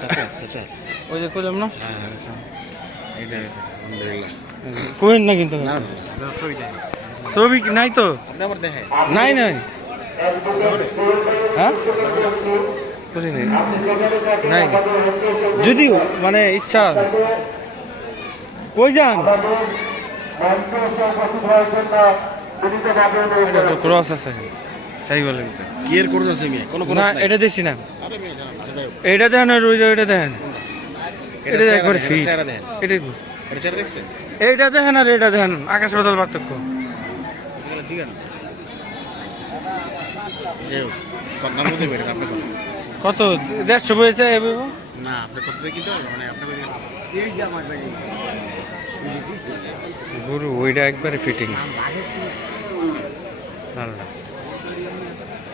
চাচা চাচা ওই যে কইলাম না। এইটা কোয়েন না কিন্তু? ছবি নাই তো? নাই নাই। হ্যাঁ? বুঝি নাই। নাই। যদিও মানে ইচ্ছা। কই যান? এটা তো ক্রস আছে। চাই বলে কি এর করতেছে মিয়া? কোনো কোনো না এটা জানা না, এটা দেখেন আর ওই ওইটা দেখেন এটা একবার ফিট। এটা? এইটা দেখেন আর এটা দেখেন আকাশ পাতাল পার্থক্য। ঠিক আছে। কত। কত? দেড়শো বয়েছে না আপনি কত মানে গরু ওইটা একবারে ফিটিং